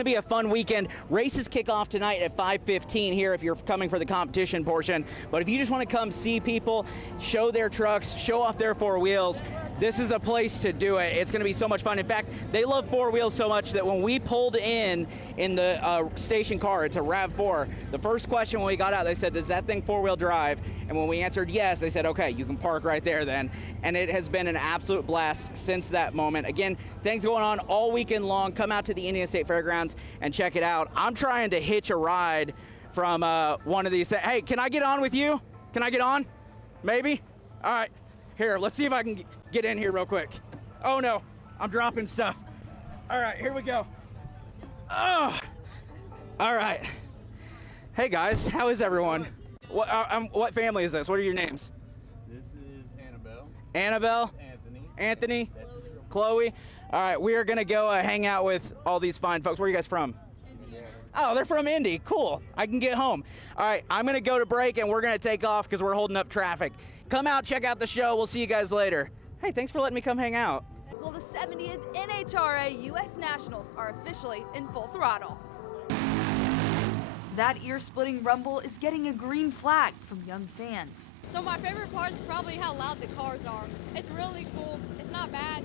To be a fun weekend. Races kick off tonight at 5:15 here if you're coming for the competition portion. But if you just want to come see people, show their trucks, show off their four wheels, this is a place to do it. It's going to be so much fun. In fact, they love four wheels so much that when we pulled in the station car, it's a RAV4, the first question when we got out, they said, does that thing four-wheel drive? And when we answered yes, they said, okay, you can park right there then. And it has been an absolute blast since that moment. Again, things going on all weekend long. Come out to the Indiana State Fairgrounds and check it out. I'm trying to hitch a ride from one of these. Hey, can I get on with you? Can I get on? Maybe? All right. Here, let's see if I can get in here real quick. Oh no, I'm dropping stuff. All right, here we go. Oh, all right. Hey guys, how is everyone? What family is this? What are your names? This is Annabelle. Annabelle? Anthony? Chloe? All right, we are gonna go hang out with all these fine folks. Where are you guys from? Indiana. Oh, they're from Indy. Cool. I can get home. All right, I'm going to go to break, and we're going to take off because we're holding up traffic. Come out, check out the show. We'll see you guys later. Hey, thanks for letting me come hang out. Well, the 70th NHRA U.S. Nationals are officially in full throttle. That ear-splitting rumble is getting a green flag from young fans. So my favorite part is probably how loud the cars are. It's really cool. It's not bad.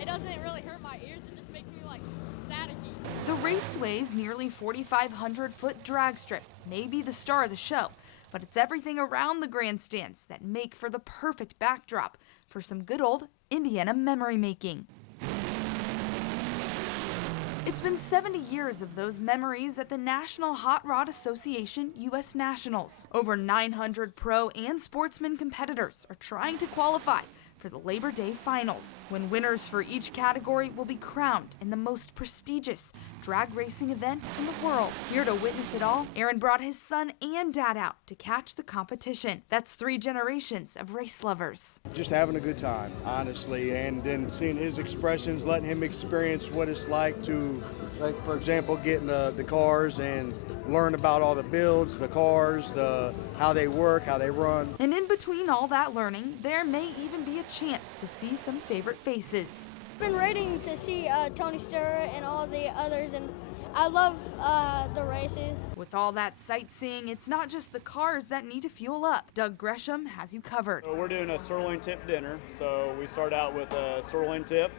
It doesn't really hurt my ears. It just makes me like staticky. The Raceway's nearly 4,500-foot drag strip may be the star of the show, but it's everything around the grandstands that make for the perfect backdrop for some good old Indiana memory making. It's been 70 years of those memories at the National Hot Rod Association U.S. Nationals. Over 900 pro and sportsman competitors are trying to qualify for the Labor Day finals, when winners for each category will be crowned in the most prestigious drag racing event in the world. Here to witness it all, Aaron brought his son and dad out to catch the competition. That's 3 generations of race lovers. Just having a good time, honestly, and then seeing his expressions, letting him experience what it's like to, like, for example, get in the cars and learn about all the builds, the cars, how they work, how they run. And in between all that learning, there may even be a chance to see some favorite faces. I've been waiting to see Tony Stewart and all the others, and I love the races. With all that sightseeing, it's not just the cars that need to fuel up. Doug Gresham has you covered. So we're doing a sirloin tip dinner. So we start out with a sirloin tip.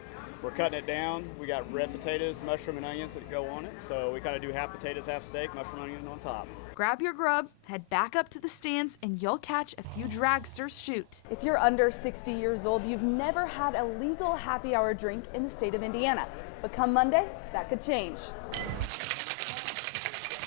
We're cutting it down. We got red potatoes, mushroom, and onions that go on it. So we kind of do half potatoes, half steak, mushroom, onion on top. Grab your grub, head back up to the stands, and you'll catch a few dragsters shoot. If you're under 60 years old, you've never had a legal happy hour drink in the state of Indiana. But come Monday, that could change.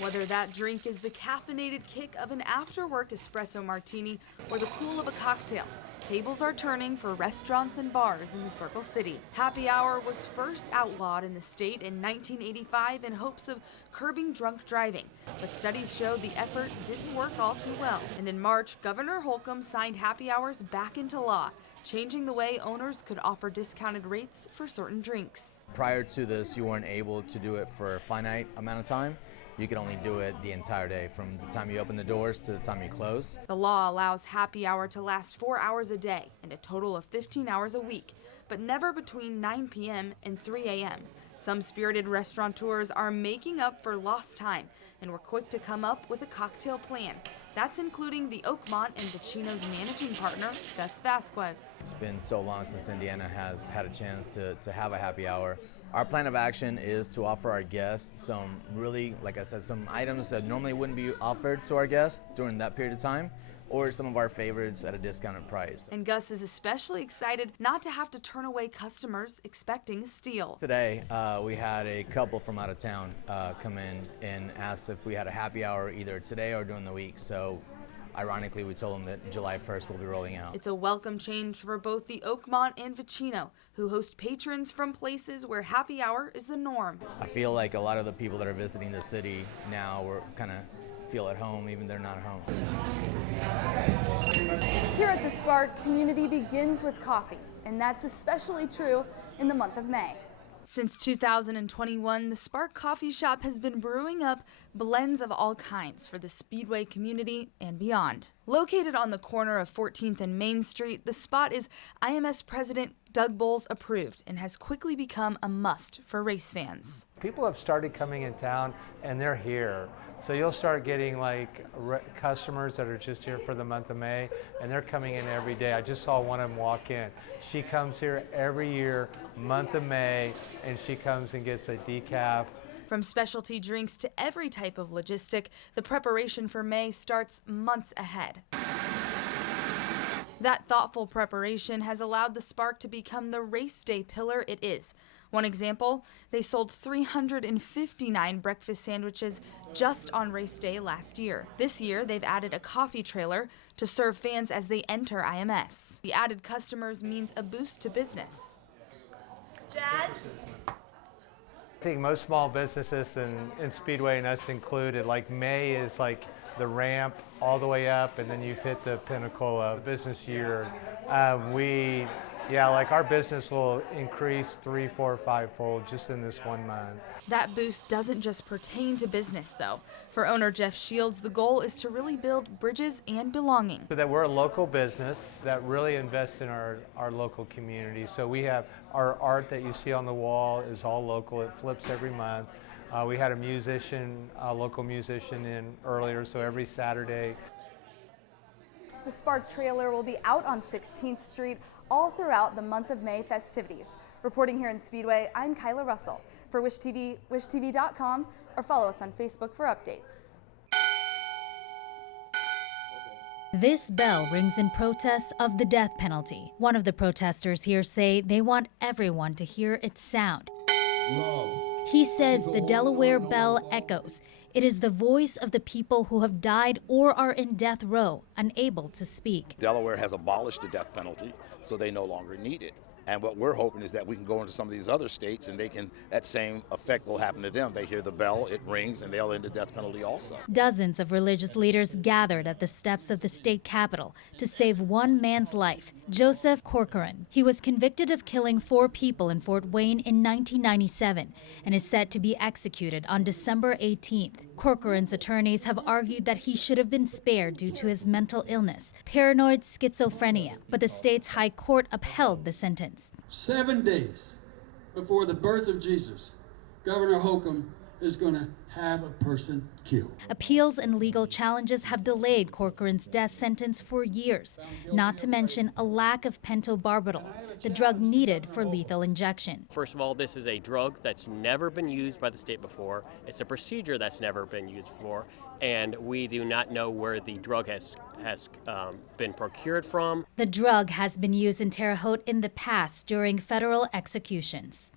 Whether that drink is the caffeinated kick of an after-work espresso martini or the cool of a cocktail, tables are turning for restaurants and bars in the Circle City. Happy hour was first outlawed in the state in 1985 in hopes of curbing drunk driving, but studies showed the effort didn't work all too well. And in March, Governor Holcomb signed happy hours back into law, changing the way owners could offer discounted rates for certain drinks. Prior to this, you weren't able to do it for a finite amount of time. You could only do it the entire day, from the time you open the doors to the time you close. The law allows happy hour to last 4 hours a day and a total of 15 hours a week, but never between 9 p.m. and 3 a.m. Some spirited restaurateurs are making up for lost time and were quick to come up with a cocktail plan. That's including the Oakmont and Vecino's managing partner, Gus Vasquez. It's been so long since Indiana has had a chance to have a happy hour. Our plan of action is to offer our guests some really, like I said, some items that normally wouldn't be offered to our guests during that period of time, or some of our favorites at a discounted price. And Gus is especially excited not to have to turn away customers expecting a steal. Today, we had a couple from out of town come in and ask if we had a happy hour either today or during the week. So ironically, we told them that July 1st will be rolling out. It's a welcome change for both the Oakmont and Vecino, who host patrons from places where happy hour is the norm. I feel like a lot of the people that are visiting the city now were kind of feel at home, even they're not at home. Here at the Spark, community begins with coffee, and that's especially true in the month of May. Since 2021, the Spark Coffee Shop has been brewing up blends of all kinds for the Speedway community and beyond. Located on the corner of 14th and Main Street, the spot is IMS President Doug Bowles approved and has quickly become a must for race fans. People have started coming in town and they're here. So you'll start getting like customers that are just here for the month of May, and they're coming in every day. I just saw one of them walk in. She comes here every year, month of May, and she comes and gets a decaf. From specialty drinks to every type of logistic, the preparation for May starts months ahead. That thoughtful preparation has allowed the Spark to become the race day pillar it is. One example, they sold 359 breakfast sandwiches just on race day last year. This year, they've added a coffee trailer to serve fans as they enter IMS. The added customers means a boost to business. Jazz? I think most small businesses in Speedway, and us included, like May is like the ramp all the way up, and then you've hit the pinnacle of business year. Like our business will increase 3, 4, 5-fold just in this 1 month. That boost doesn't just pertain to business, though. For owner Jeff Shields, the goal is to really build bridges and belonging. So that we're a local business that really invests in our local community. So we have our art that you see on the wall is all local. It flips every month. We had a local musician in earlier, so every Saturday. The Spark trailer will be out on 16th Street all throughout the month of May festivities. Reporting here in Speedway, I'm Kyla Russell. For Wish TV, wishtv.com, or follow us on Facebook for updates. This bell rings in protest of the death penalty. One of the protesters here say they want everyone to hear its sound. He says the Delaware bell echoes. It is the voice of the people who have died or are in death row, unable to speak. Delaware has abolished the death penalty, so they no longer need it. And what we're hoping is that we can go into some of these other states and that same effect will happen to them. They hear the bell, it rings, and they'll end the death penalty also. Dozens of religious leaders gathered at the steps of the state capitol to save one man's life, Joseph Corcoran. He was convicted of killing 4 people in Fort Wayne in 1997 and is set to be executed on December 18th. Corcoran's attorneys have argued that he should have been spared due to his mental illness, paranoid schizophrenia, but the state's high court upheld the sentence. 7 days before the birth of Jesus, Governor Holcomb is going to have a person killed. Appeals and legal challenges have delayed Corcoran's death sentence for years, not to mention a lack of pentobarbital, the drug needed for lethal injection. First of all, this is a drug that's never been used by the state before. It's a procedure that's never been used before, and we do not know where the drug has been procured from. The drug has been used in Terre Haute in the past during federal executions.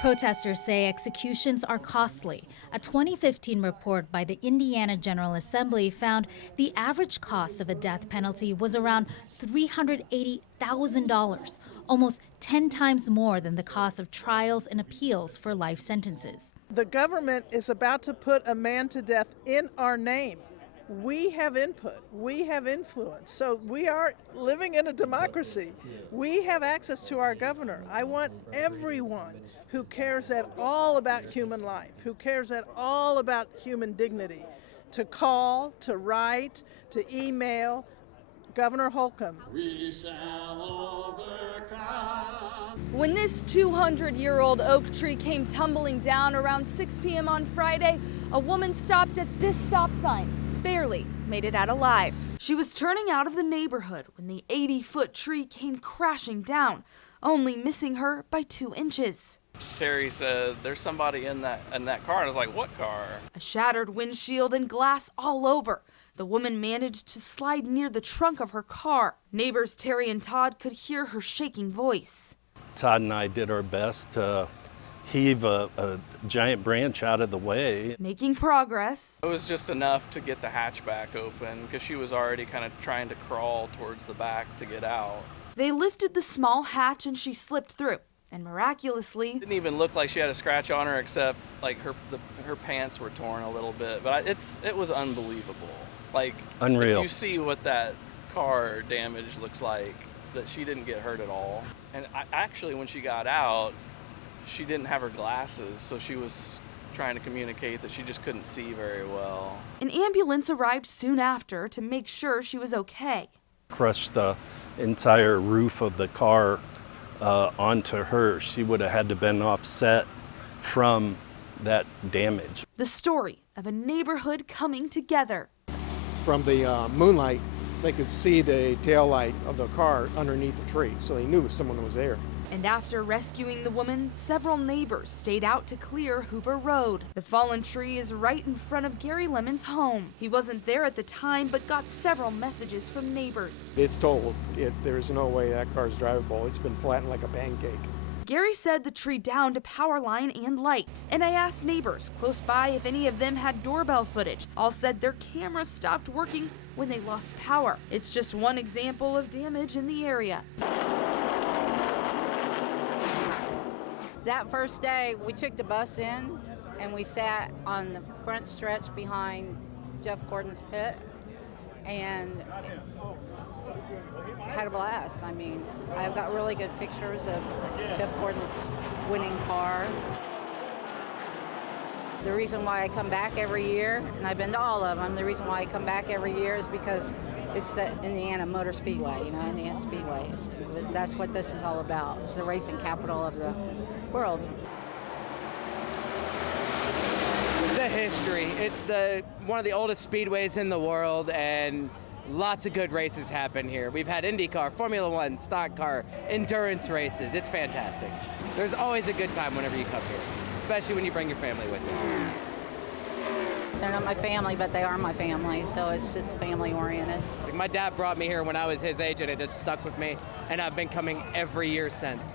Protesters say executions are costly. A 2015 report by the Indiana General Assembly found the average cost of a death penalty was around $380,000, almost 10 times more than the cost of trials and appeals for life sentences. The government is about to put a man to death in our name. We have input, we have influence, so we are living in a democracy. We have access to our governor. I want everyone who cares at all about human life, who cares at all about human dignity, to call, to write, to email Governor Holcomb. We shall overcome. When this 200-year-old oak tree came tumbling down around 6 p.m. on Friday, a woman stopped at this stop sign. Barely made it out alive. She was turning out of the neighborhood when the 80-foot tree came crashing down, only missing her by 2 inches. Terry said, "There's somebody in that car." And I was like, "What car?" A shattered windshield and glass all over. The woman managed to slide near the trunk of her car. Neighbors Terry and Todd could hear her shaking voice. Todd and I did our best to heave a giant branch out of the way. Making progress. It was just enough to get the hatchback open because she was already kind of trying to crawl towards the back to get out. They lifted the small hatch and she slipped through. And miraculously, It didn't even look like she had a scratch on her except like her pants were torn a little bit. But it was unbelievable. Like, unreal. If you see what that car damage looks like, that she didn't get hurt at all. And actually, when she got out, she didn't have her glasses, so she was trying to communicate that she just couldn't see very well. An ambulance arrived soon after to make sure she was okay. Crushed the entire roof of the car onto her. She would have had to been offset from that damage. The story of a neighborhood coming together. From the moonlight, they could see the tail light of the car underneath the tree, so they knew someone was there. And after rescuing the woman, several neighbors stayed out to clear Hoover Road. The fallen tree is right in front of Gary Lemon's home. He wasn't there at the time, but got several messages from neighbors. It's told there's no way that car's drivable. It's been flattened like a pancake. Gary said the tree downed a power line and light. And I asked neighbors close by if any of them had doorbell footage. All said their cameras stopped working when they lost power. It's just one example of damage in the area. That first day, we took the bus in and we sat on the front stretch behind Jeff Gordon's pit and had a blast. I mean, I've got really good pictures of Jeff Gordon's winning car. The reason why I come back every year, and I've been to all of them, the reason why I come back every year is because it's the Indiana Motor Speedway, Indiana Speedway. That's what this is all about. It's the racing capital of the world. The history. It's one of the oldest speedways in the world, and lots of good races happen here. We've had IndyCar, Formula One, stock car, endurance races. It's fantastic. There's always a good time whenever you come here, especially when you bring your family with you. They're not my family, but they are my family, so it's family oriented. My dad brought me here when I was his age, and it just stuck with me, and I've been coming every year since.